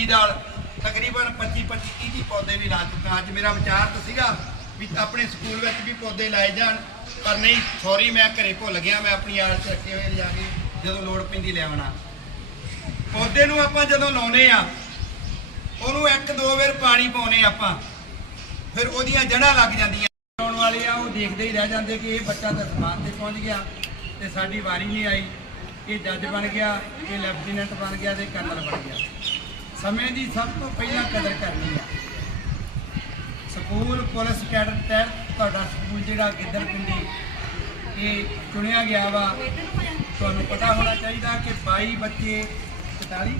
ਸਿਆਲ ਮਰੀਦਾਲ ਤਕਰੀਬਨ 25 25 30 ਪੌਦੇ ਵੀ ਲਾ ਚੁੱਕਾ। ਅੱਜ ਮੇਰਾ ਵਿਚਾਰ ਤਾਂ ਸੀਗਾ ਵੀ ਆਪਣੇ ਸਕੂਲ ਵਿੱਚ ਵੀ ਪੌਦੇ ਲਾਏ ਜਾਣ, ਪਰ ਨਹੀਂ ਸੌਰੀ ਮੈਂ ਘਰੇ ਭੁੱਲ ਗਿਆ, ਮੈਂ ਆਪਣੀ ਆਲ ਚ ਰੱਖੇ ਹੋਏ ਲਿਜਾ ਕੇ ਜਦੋਂ ਲੋੜ ਪੈਂਦੀ ਲੈ ਆਉਣਾ। ਪੌਦੇ ਨੂੰ ਆਪਾਂ ਜਦੋਂ ਲਾਉਨੇ ਆ, ਉਹਨੂੰ ਇੱਕ ਦੋ ਵਾਰ ਪਾਣੀ ਪਾਉਨੇ ਆਪਾਂ। ਫਿਰ ਉਹਦੀਆਂ ਜੜ੍ਹਾਂ ਲੱਗ ਜਾਂਦੀਆਂ। ਆਉਣ ਵਾਲੇ ਆ, ਉਹ ਦੇਖਦੇ ਹੀ ਰਹਿ ਜਾਂਦੇ ਕਿ ਇਹ ਬੱਚਾ ਤਾਂ ਸਮਾਨ ਤੇ ਪਹੁੰਚ ਗਿਆ ਤੇ ਸਾਡੀ ਵਾਰੀ ਨਹੀਂ ਆਈ। ਇਹ ਜੱਜ ਬਣ ਗਿਆ, ਇਹ ਲੈਫਟੀਨੈਂਟ ਬਣ ਗਿਆ ਤੇ ਕਰਨਲ ਬਣ ਗਿਆ। ਸਮੇਂ ਦੀ ਸਭ ਤੋਂ ਪਹਿਲਾਂ ਕਦਰ ਕਰਨੀ ਹੈ। ਸਕੂਲ, ਪੁਲਿਸ, ਕੈਡਰ ਤਹਿਤ ਤੁਹਾਡਾ ਸਕੂਲ ਜਿਹੜਾ ਗਿੱਦੜ ਪਿੰਡੀ, ਇਹ ਚੁਣਿਆ ਗਿਆ ਵਾ। ਤੁਹਾਨੂੰ ਪਤਾ ਹੋਣਾ ਚਾਹੀਦਾ ਕਿ 22 ਬੱਚੇ 44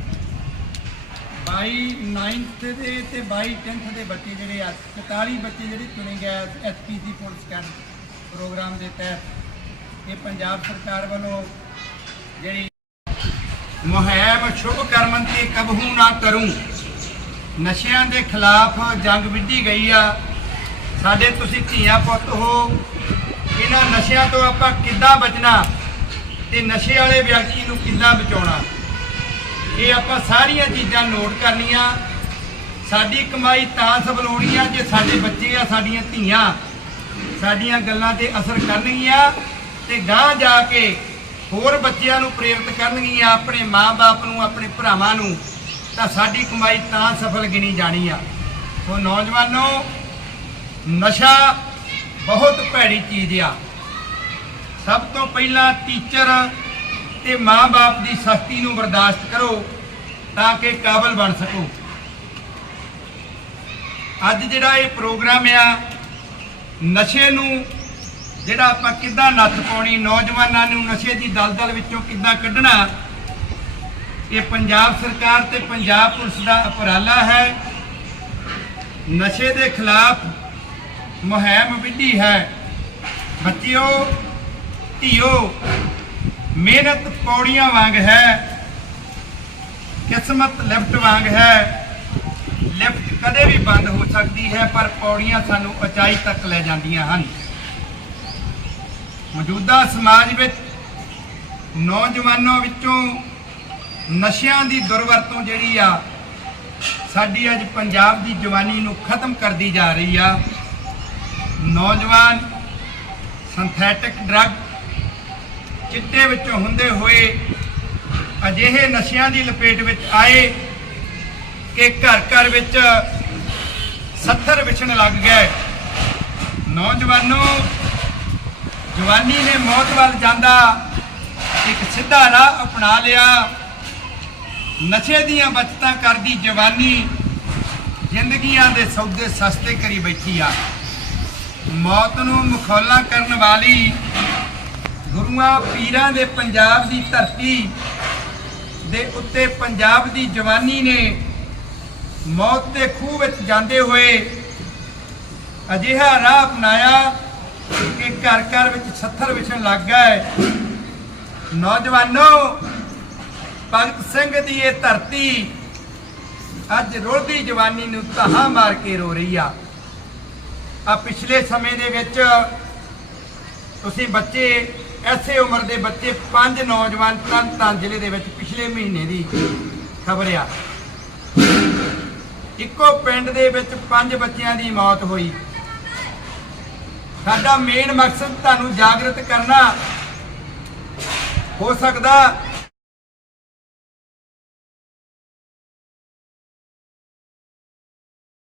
22 9th ਦੇ ਤੇ 22 10th ਦੇ ਬੱਚੇ ਜਿਹੜੇ ਆ 44 ਬੱਚੇ ਜਿਹੜੇ ਚੁਣੇ ਗਏ ਐਸਪੀਸੀ ਪੁਲਿਸ ਕੈਡਰ ਪ੍ਰੋਗਰਾਮ ਦੇ ਤਹਿਤ। ਇਹ ਪੰਜਾਬ ਸਰਕਾਰ ਵੱਲੋਂ ਜਿਹੜੀ ਮੁਹਿੰਮ ਸ਼ੁਭ ਕਰਮਨ ਤੇ ਕਬਹੂ ਨਾ ਕਰੂੰ ਨਸ਼ਿਆਂ ਦੇ ਖਿਲਾਫ ਜੰਗ ਵਿੱਢੀ ਗਈ ਆ। ਸਾਡੇ ਤੁਸੀਂ ਧੀਆਂ ਪੁੱਤ ਹੋ। ਇਹਨਾਂ ਨਸ਼ਿਆਂ ਤੋਂ ਆਪਾਂ ਕਿੱਦਾਂ ਬਚਣਾ ਤੇ ਨਸ਼ੇ ਵਾਲੇ ਵਿਅਕਤੀ ਨੂੰ ਕਿੱਦਾਂ ਬਚਾਉਣਾ? ਇਹ ਆਪਾਂ ਸਾਰੀਆਂ ਚੀਜ਼ਾਂ ਨੋਟ ਕਰਨੀਆਂ। ਸਾਡੀ ਕਮਾਈ ਤਾਂ ਸਬਲਾਉਣੀ ਆ ਜੇ ਸਾਡੇ ਬੱਚੇ ਆ, ਸਾਡੀਆਂ ਧੀਆਂ। ਸਾਡੀਆਂ ਗੱਲਾਂ ਤੇ ਅਸਰ ਕਰਨਗੀਆਂ ਤੇ ਗਾਂ ਜਾ ਕੇ ਹੋਰ ਬੱਚਿਆਂ ਨੂੰ ਪ੍ਰੇਰਿਤ ਕਰਨਗੀਆਂ ਆਪਣੇ ਮਾਪੇ ਨੂੰ, ਆਪਣੇ ਭਰਾਵਾਂ ਨੂੰ, ਤਾਂ ਸਾਡੀ ਕਮਾਈ ਤਾਂ ਸਫਲ ਗਿਣੀ ਜਾਣੀ ਆ। ਸੋ ਨੌਜਵਾਨੋ, ਨਸ਼ਾ ਬਹੁਤ ਭੈੜੀ ਚੀਜ਼ ਆ। ਸਭ ਤੋਂ ਪਹਿਲਾਂ ਟੀਚਰ ਤੇ ਮਾਂ-ਬਾਪ ਦੀ ਸਖਤੀ ਨੂੰ ਬਰਦਾਸ਼ਤ ਕਰੋ, ਤਾਂ ਕਿ ਕਾਬਲ ਬਣ ਸਕੋ। ਅੱਜ ਜਿਹੜਾ ਇਹ ਪ੍ਰੋਗਰਾਮ ਆ, ਨਸ਼ੇ ਨੂੰ ਜਿਹੜਾ ਆਪਾਂ ਕਿੱਦਾਂ ਨੱਥ ਪਾਉਣੀ, ਨੌਜਵਾਨਾਂ ਨੂੰ ਨਸ਼ੇ ਦੀ ਦਲਦਲ ਵਿੱਚੋਂ ਕਿੱਦਾਂ ਕੱਢਣਾ, ਇਹ ਪੰਜਾਬ ਸਰਕਾਰ ਤੇ ਪੰਜਾਬ ਪੁਲਿਸ ਦਾ ਉਪਰਾਲਾ ਹੈ। ਨਸ਼ੇ ਦੇ ਖਿਲਾਫ ਮੁਹਿੰਮ ਵਿੱਢੀ ਹੈ। ਬੱਚਿਓ, ਧੀਓ, ਮਿਹਨਤ ਪੌੜੀਆਂ ਵਾਂਗ ਹੈ, ਕਿਸਮਤ ਲਿਫਟ ਵਾਂਗ ਹੈ। ਲਿਫਟ ਕਦੇ ਵੀ ਬੰਦ ਹੋ ਸਕਦੀ ਹੈ, ਪਰ ਪੌੜੀਆਂ ਸਾਨੂੰ ਉਚਾਈ ਤੱਕ ਲੈ ਜਾਂਦੀਆਂ ਹਨ। ਮੌਜੂਦਾ ਸਮਾਜ ਵਿੱਚ ਨੌਜਵਾਨਾਂ ਵਿੱਚੋਂ ਨਸ਼ਿਆਂ ਦੀ ਦੁਰਵਰਤੋਂ ਜਿਹੜੀ ਆ, ਸਾਡੀ ਅੱਜ ਪੰਜਾਬ ਦੀ ਜਵਾਨੀ ਨੂੰ ਖਤਮ ਕਰਦੀ ਜਾ ਰਹੀ ਆ। ਨੌਜਵਾਨ ਸਿੰਥੈਟਿਕ ਡਰੱਗ ਚਿੱਟੇ ਵਿੱਚੋਂ ਹੁੰਦੇ ਹੋਏ ਅਜਿਹੇ ਨਸ਼ਿਆਂ ਦੀ ਲਪੇਟ ਵਿੱਚ ਆਏ ਕਿ ਘਰ ਘਰ ਵਿੱਚ ਸੱਥਰ ਵਿਛਣ ਲੱਗ ਗਏ। ਨੌਜਵਾਨੋ ਜਵਾਨੀ ਨੇ ਮੌਤ ਵੱਲ ਜਾਂਦਾ, ਇੱਕ ਸਿੱਧਾ ਰਾਹ ਅਪਣਾ ਲਿਆ। ਨਸ਼ੇ ਦੀਆਂ ਬਚਤਾਂ ਕਰਦੀ ਜਵਾਨੀ, ਜ਼ਿੰਦਗੀਆਂ ਦੇ ਸੌਦੇ ਸਸਤੇ ਕਰੀ ਬੈਠੀ ਆ। ਮੌਤ ਨੂੰ ਮਖੌਲਾਂ ਕਰਨ ਵਾਲੀ ਗੁਰੂਆਂ ਪੀਰਾਂ ਦੇ ਪੰਜਾਬ ਦੀ ਧਰਤੀ ਦੇ ਉੱਤੇ ਪੰਜਾਬ ਦੀ ਜਵਾਨੀ ਨੇ ਮੌਤ ਦੇ ਖੂਹ ਵਿੱਚ ਜਾਂਦੇ ਹੋਏ ਅਜਿਹਾ ਰਾਹ ਅਪਣਾਇਆ। ਕਿ ਘਰ ਘਰ ਵਿੱਚ ਸੱਥਰ ਵਿਛਣ ਲੱਗ ਗਏ। ਨੌਜਵਾਨੋ, ਭਗਤ ਸਿੰਘ ਦੀ ਇਹ ਧਰਤੀ ਅੱਜ ਰੁਲਦੀ ਜਵਾਨੀ ਨੂੰ ਤਹਾ ਮਾਰ ਕੇ ਰੋ ਰਹੀ ਆ। ਆ ਪਿਛਲੇ ਸਮੇਂ ਦੇ ਵਿੱਚ ਤੁਸੀਂ ਬੱਚੇ, ਐਸੇ ਉਮਰ ਦੇ ਬੱਚੇ ਪੰਜ ਨੌਜਵਾਨ ਤਰਨ ਜ਼ਿਲ੍ਹੇ ਦੇ ਵਿੱਚ ਪਿਛਲੇ ਮਹੀਨੇ ਦੀ ਖਬਰ ਆ। ਇੱਕੋ ਪਿੰਡ ਦੇ ਵਿੱਚ ਪੰਜ ਬੱਚਿਆਂ ਦੀ ਮੌਤ ਹੋਈ। ਸਾਡਾ ਮੇਨ ਮਕਸਦ ਤੁਹਾਨੂੰ ਜਾਗਰਤ ਕਰਨਾ ਹੋ ਸਕਦਾ